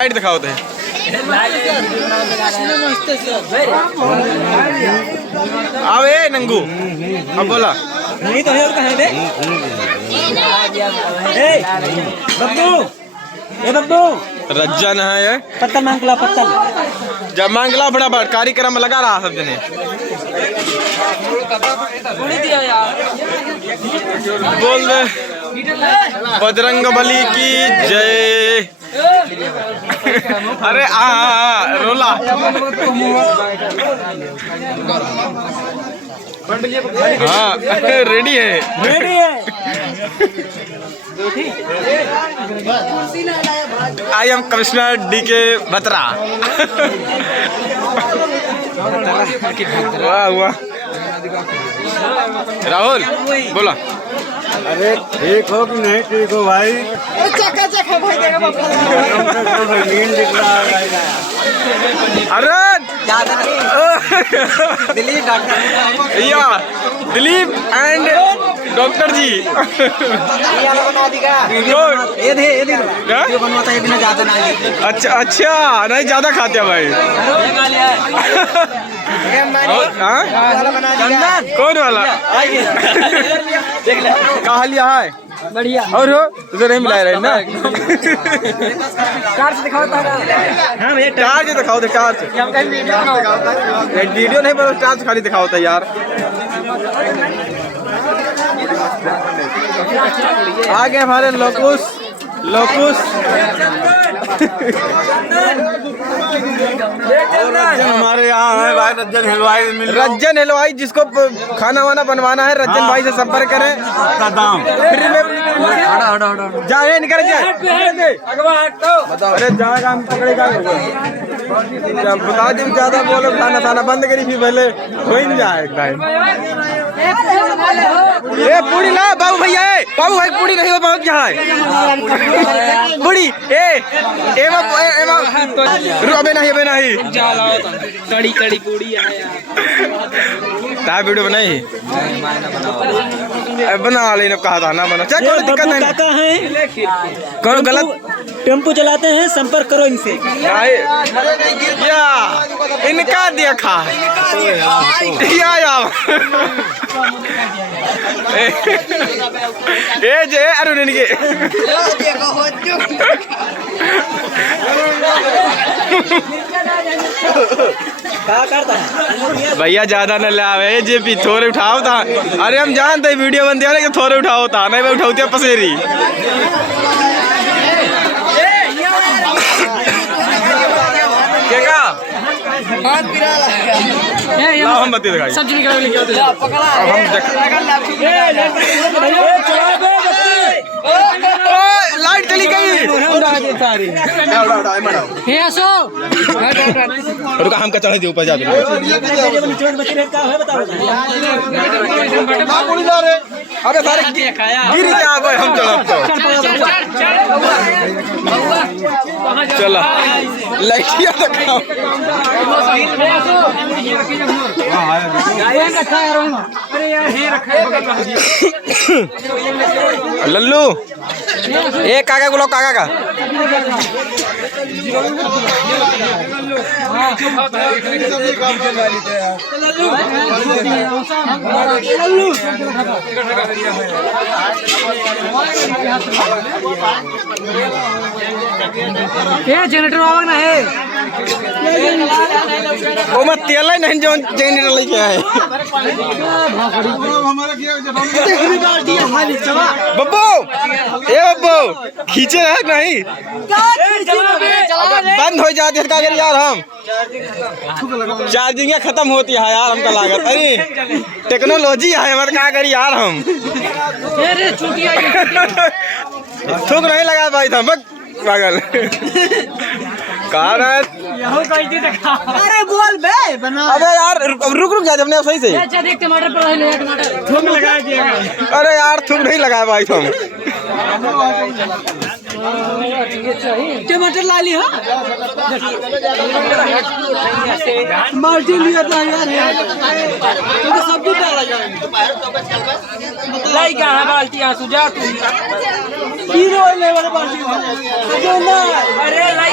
Light दिखाओ थे। अबे नंगू अब बोला नहीं तो और कहां दे बब्बू ए बब्बू रज्जन है ये पत्तल मांगला पत्तल जब मांगला बड़ा कार्यक्रम में लगा रहा सब जने बोल दे बजरंग बली की जय। अरे रोला हाँ रेडी है I am commissioner DK Batra. वाह वाह राहुल बोला। अरे ठीक हो कि नहीं ठीक हो भाई? नींद दिख रहा है। अरे दिलीप डॉक्टर या दिलीप एंड डॉक्टर जी अच्छा अच्छा नहीं ज्यादा खाते हैं भाई। कौन वाला कहा लिया है बढ़िया और हो तुझे नहीं मिला रहे ना। कार्ड दिखाओ हां भैया चार्ज दिखाओ दे चार्ज वीडियो नहीं पर चार्ज खाली दिखाओ था यार। आगे हमारे लोकुस हमारे यहाँ है भाई रज्जन हलवाई जिसको खाना वाना बनवाना है रज्जन भाई से संपर्क करें। फ्री में जाए निकल जाए अरे जाएगा हम पकड़ेगा बता दूं ज्यादा बोलो खाना खाना बंद करी फिर पहले हो नहीं जाएगा। ये पूरी ला बाबू भैया बाबू भाई पूरी नहीं हो पहुंच यहाँ पूरी अबे नहीं कड़ी कड़ी पूरी तार वीडियो बनाई बना लेना कहा था ना बना चाहे कोई दिक्कत नहीं। कौन गलत टेम्पो चलाते हैं संपर्क करो इनसे। या इनका देखा या ए जे अरुण इनके क्या करता है भैया ज्यादा न ले आवे जे भी थोड़े उठाओ था। अरे हम जानते वीडियो बनते हैं कि थोड़े उठाओ था नहीं मैं उठाती पसेरी क्या हम बत्ती दिखाई सब्जी निकाल लेके लाइट चली गई रुका हम का चढ़े ऊपर जाके अबे सारे गिर जा भाई हम चला लाइटिया दिखाओ लल्लू एक काका गुलाब काका का जनरेटर वाला ना है वो मत तेल ही नहीं जो जनरेटर लेके आए बब्बू ए बब्बू खींचे है नहीं बंद हो जाती है क्या करें यार हम चार्जिंग खत्म होती है यार हमका लागत। अरे टेक्नोलॉजी है मत क्या करी यार हम थूक नहीं लगा भाई था बक पागल कहा अरे बोल बे बना। अबे यार रुक जा जब सही से देख टमाटर पर थूक लगा दिया। अरे यार थूक नहीं लगाया भाई तुम टमाटर ला लिया बाल्टी लिया था यार तो सब्जी डाला लाई का है बाल्टी आंसू जा तू हीरो ले वाला बाल्टी अरे लाई